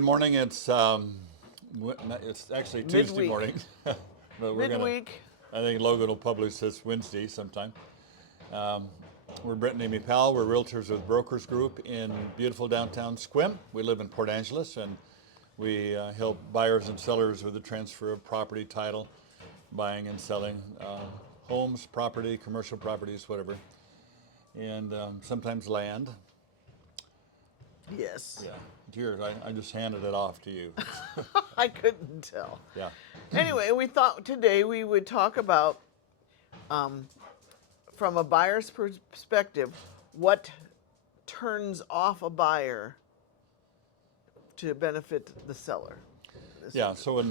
good morning. It's actually Tuesday Midweek. morning. But Midweek. I think Logan will publish this Wednesday sometime. Um, we're Brett and Amy Powell. We're realtors with Brokers Group in beautiful downtown Sequim. We live in Port Angeles, and we help buyers and sellers with the transfer of property, title, buying and selling homes, property, commercial properties, whatever, and sometimes land. Yes. Yeah, cheers. I just handed it off to you. I couldn't tell. Yeah. Anyway, we thought today we would talk about, from a buyer's perspective, what turns off a buyer to benefit the seller. Yeah, so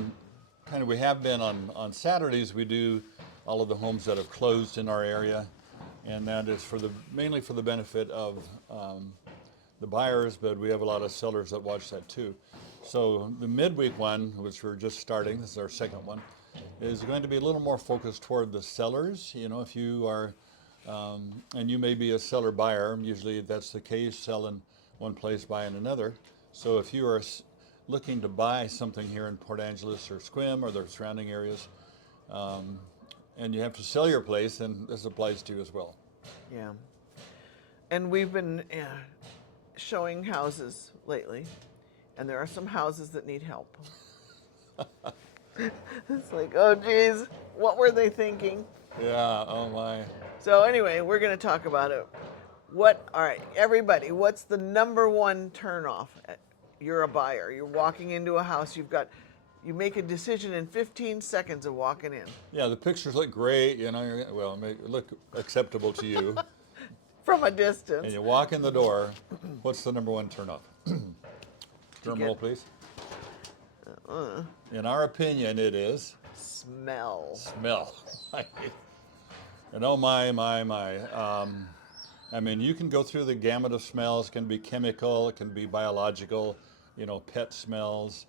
we have been on Saturdays, we do all of the homes that have closed in our area, and that is mainly for the benefit of the buyers, but we have a lot of sellers that watch that too. So the midweek one, which we're just starting, this is our second one, is going to be a little more focused toward the sellers. You know, if you are, and you may be a seller buyer, usually that's the case, selling one place, buying another. So if you are looking to buy something here in Port Angeles or Sequim or the surrounding areas, and you have to sell your place, then this applies to you as well. Yeah. And we've been showing houses lately, and there are some houses that need help. It's like, oh geez, what were they thinking? Yeah, oh my. So anyway, we're going to talk about it. All right, everybody, what's the number one turnoff? You're a buyer. You're walking into a house. You make a decision in 15 seconds of walking in. Yeah, the pictures look great, you know, well, look acceptable to you. From a And distance. you walk in the door, what's the number one turnoff? Drum roll, please. In our opinion, it is Smell. smell. And oh my. I mean, you can go through the gamut of smells. It can be chemical, it can be biological, you know, pet smells.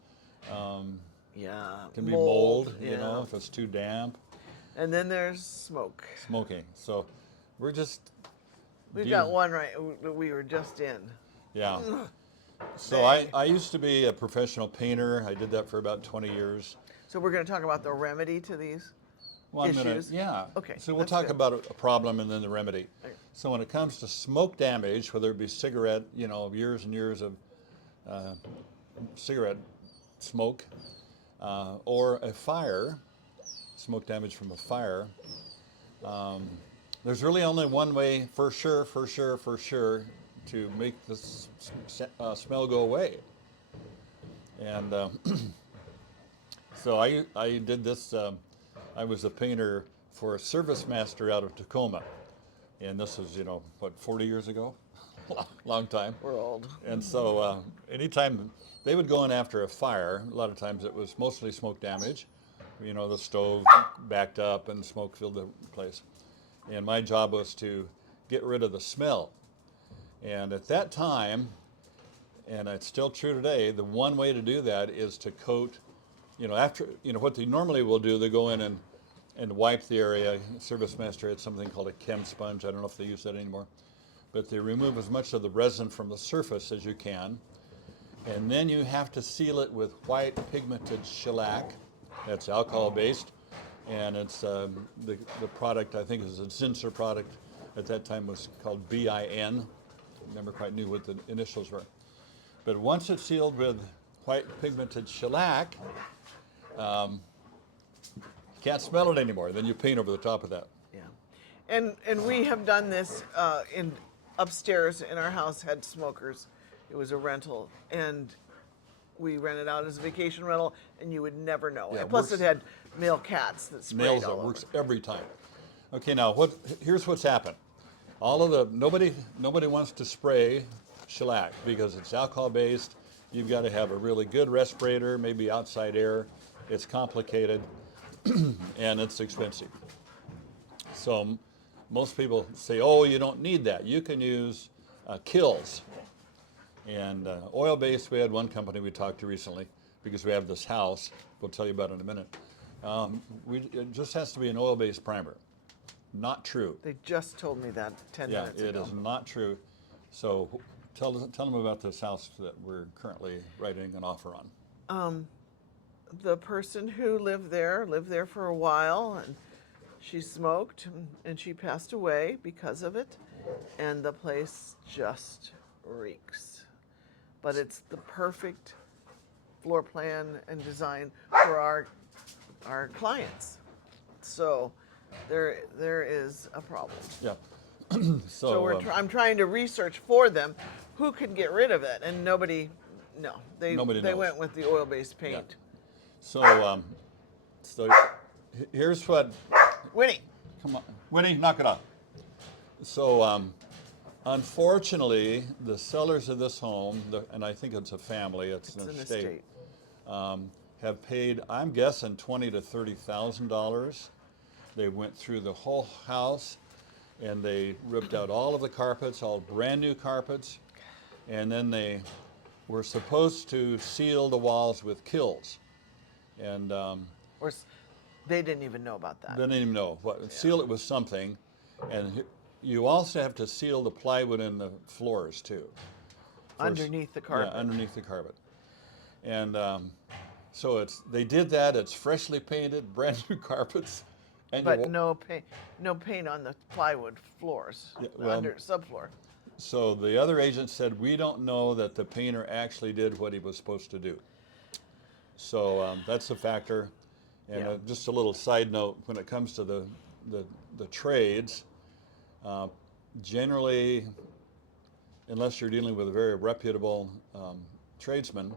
Yeah. It can be mold, yeah. you know, if it's too damp. And then there's smoke. Smoking. So we're just. We've got one right that we were just in. Yeah. So I used to be a professional painter. I did that for about 20 years. So we're going to talk about the remedy to these Well, issues? yeah. Okay, So we'll that's talk good. about a problem and then the remedy. Okay. So when it comes to smoke damage, whether it be cigarette, you know, years and years of cigarette smoke, or a fire, smoke damage from a fire, there's really only one way for sure, to make the smell go away. And so I did this. I was a painter for a service master out of Tacoma, and this was, you know, what, 40 years ago, long time. We're old. And so anytime they would go in after a fire, a lot of times it was mostly smoke damage. You know, the stove backed up and smoke filled the place. And my job was to get rid of the smell. And at that time, and it's still true today, the one way to do that is to coat, you know, after, you know, what they normally will do, they go in and wipe the area. Service master had something called a chem sponge. I don't know if they use that anymore. But they remove as much of the resin from the surface as you can. And then you have to seal it with white pigmented shellac. That's alcohol based. And it's the product, I think, is a Zinsser product. At that time was called BIN. Never quite knew what the initials were. But once it's sealed with white pigmented shellac, you can't smell it anymore. Then you paint over the top of that. Yeah. And we have done this in upstairs in our house, had smokers. It was a rental, and we rented out as a vacation rental, and you would never know. Yeah, And plus, works. it had male cats that sprayed Nails all it, over. works every time. Okay, now here's what's happened. Nobody wants to spray shellac because it's alcohol based. You've got to have a really good respirator, maybe outside air. It's complicated and it's expensive. So most people say, oh, you don't need that. You can use Kills. And oil based, we had one company we talked to recently because we have this house. We'll tell you about it in a minute. It just has to be an oil based primer. Not true. They just told me that 10 minutes ago. Yeah, it is not true. So tell them about this house that we're currently writing an offer on. The person who lived there for a while, and she smoked, and she passed away because of it, and the place just reeks. But it's the perfect floor plan and design for our clients. So there is a problem. Yeah. So I'm trying to research for them who could get rid of it, and nobody Nobody they knows. went with the oil-based paint. So here's what. Winnie. Come on, Winnie, knock it off. So, unfortunately, the sellers of this home, and I think it's a family, it's an estate, have paid, I'm guessing, $20,000 to $30,000. They went through the whole house, and they ripped out all of the carpets, all brand new carpets, and then they were supposed to seal the walls with kills, and Or they didn't even know about that. they didn't even know what seal it with something, and you also have to seal the plywood in the floors too. Underneath the carpet. Yeah, underneath the carpet, and so they did that. It's freshly painted, brand new carpets, and But no paint on the plywood floors, under subfloor. So the other agent said, we don't know that the painter actually did what he was supposed to do. So that's a factor. And just a little side note, when it comes to the trades, generally, unless you're dealing with a very reputable tradesman,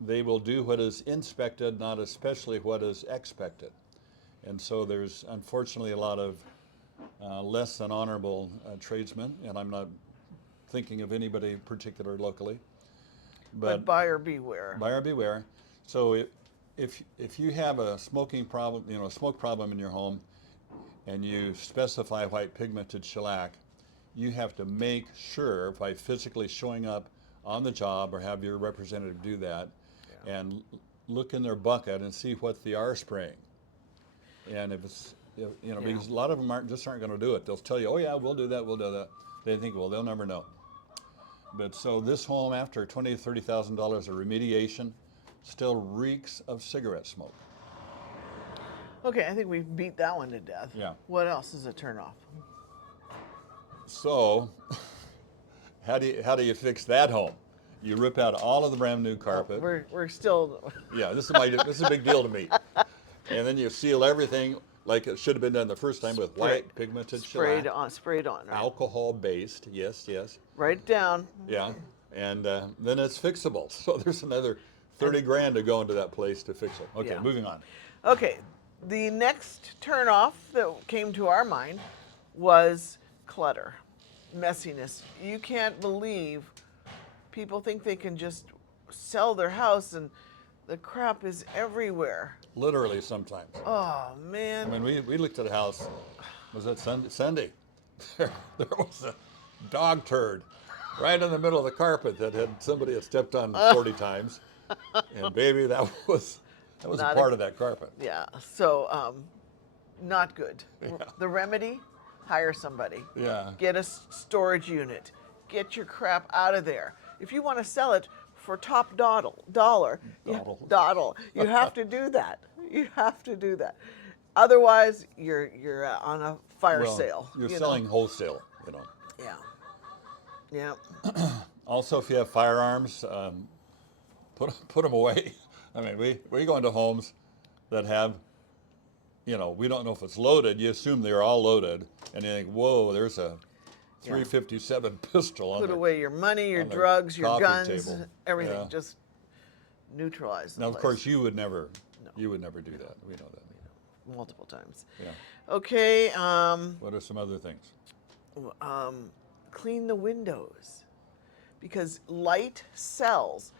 they will do what is inspected, not especially what is expected. And so there's unfortunately a lot of less than honorable tradesmen, and I'm not thinking of anybody particular locally. But buyer beware. Buyer beware. So if you have a smoking problem, a smoke problem in your home, and you specify white pigmented shellac, you have to make sure by physically showing up on the job or have your representative do that, and look in their bucket and see what they are spraying. And if it's because a lot of them aren't going to do it. They'll tell you, oh yeah, we'll do that. They think, well, they'll never know. But so this home, after $20,000 to $30,000 of remediation, still reeks of cigarette smoke. Okay, I think we've beat that one to death. Yeah. What else is a turnoff? So, how do you fix that home? You rip out all of the brand new carpet. We're still. Yeah, this is a big deal to me. And then you seal everything like it should have been done the first time with white pigmented shellac. Sprayed on, right? Alcohol based, yes. Write it down. Yeah, and then it's fixable. So there's another 30 grand to go into that place to fix it. Okay, moving on. Okay, the next turnoff that came to our mind was clutter, messiness. You can't believe people think they can just sell their house and the crap is everywhere. Literally sometimes. Oh, man. I mean, we looked at a house, was that Sunday? There was a dog turd right in the middle of the carpet that somebody had stepped on 40 times. And baby, that was a part of that carpet. Yeah, so not good. Yeah. The remedy, hire somebody. Yeah. Get a storage unit. Get your crap out of there. If you want to sell it for top dollar, you have to do that. You have to do that. Otherwise, you're on a fire sale. You're selling wholesale, Yeah. Also, if you have firearms, put them away. I mean, we go into homes that have, we don't know if it's loaded. You assume they're all loaded, and you think, whoa, there's a .357 pistol on Put there. away your money, your drugs, your guns, table. everything. Yeah. Just neutralize the Now, of place. course, you would never do that. We know that. Multiple times. Yeah. Okay. What are some other things? Clean the windows, because light sells.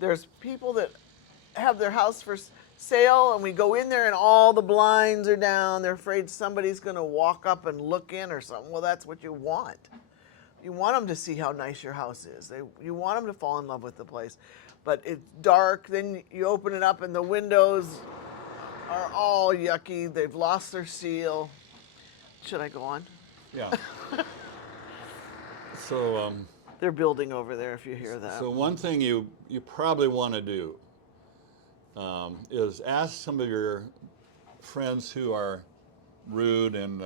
There's people that have their house for sale, and we go in there and all the blinds are down. They're afraid somebody's going to walk up and look in or something. Well, that's what you want. You want them to see how nice your house is. You want them to fall in love with the place. But it's dark, then you open it up and the windows are all yucky. They've lost their seal. Should I go on? Yeah. So They're building over there. If you hear that. So one thing you probably want to do is ask some of your friends who are rude and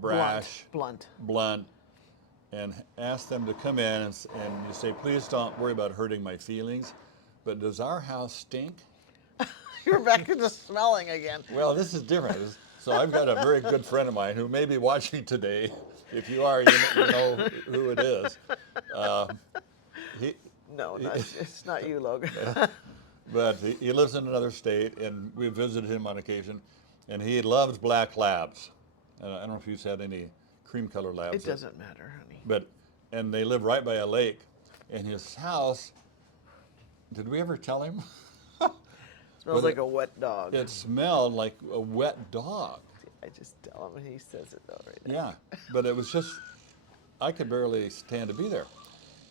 brash, blunt. and ask them to come in and you say, please don't worry about hurting my feelings, but does our house stink? You're back into smelling again. Well, this is different. So I've got a very good friend of mine who may be watching today. If you are, you know who it is. No, it's not you, Logan. But he lives in another state, and we visited him on occasion, and he loves black labs. I don't know if he's had any cream color labs. It doesn't matter, honey. And they live right by a lake, and his house. Did we ever tell him? Smells like a wet dog. It smelled like a wet dog. I just tell him, and he says it though right now. Yeah, but it was just, I could barely stand to be there.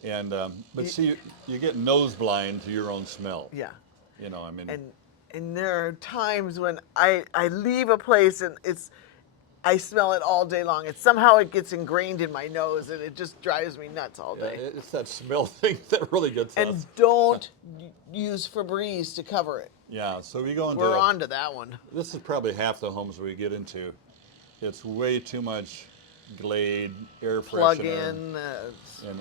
And but see, you get nose blind to your own smell. Yeah. You know, I mean. And there are times when I leave a place and I smell it all day long. Somehow it gets ingrained in my nose, and it just drives me nuts all day. Yeah, it's that smell thing that really gets us. And don't use Febreze to cover it. Yeah, so we go into. We're on to that one. This is probably half the homes we get into. It's way too much Glade air Plug freshener. in.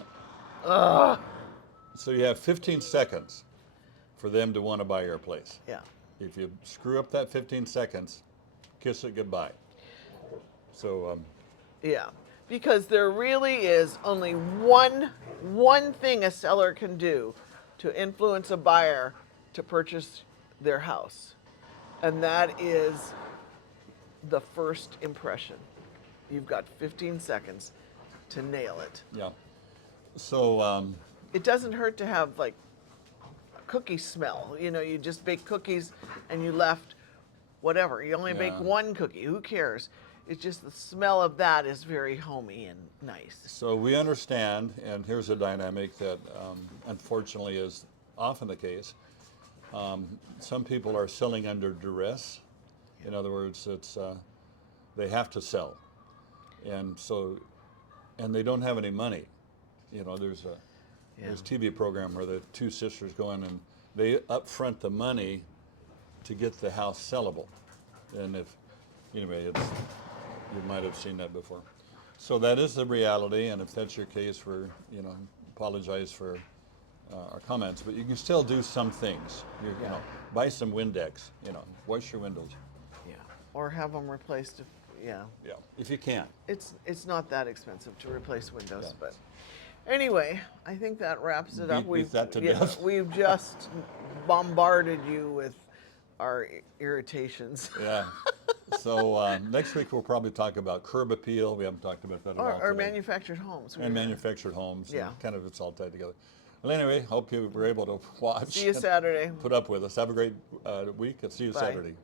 So you have 15 seconds for them to want to buy your place. Yeah. If you screw up that 15 seconds, kiss it goodbye. So. Yeah, because there really is only one thing a seller can do to influence a buyer to purchase their house, and that is the first impression. You've got 15 seconds to nail it. Yeah. So. It doesn't hurt to have like a cookie smell. You know, you just bake cookies and you left whatever. You only bake one cookie. Who cares? It's just the smell of that is very homey and nice. So we understand, and here's a dynamic that unfortunately is often the case. Some people are selling under duress. In other words, it's they have to sell, and they don't have any money. You know, there's a TV program where the two sisters go in and they upfront the money to get the house sellable, and you might have seen that before. So that is the reality, and if that's your case, apologize for our comments, but you can still do some things. You know, buy some Windex, wash your windows. Yeah, or have them replaced. Yeah, if you can. It's not that expensive to replace windows, but anyway, I think that wraps it up. Beat that to death. We've just bombarded you with our irritations. Yeah. So next week we'll probably talk about curb appeal. We haven't talked about that at all. Or manufactured homes. And manufactured homes. Yeah. Kind of it's all tied together. Well, anyway, hope you were able to watch. See you Saturday. Put up with us. Have a great week, and see you Bye. Saturday.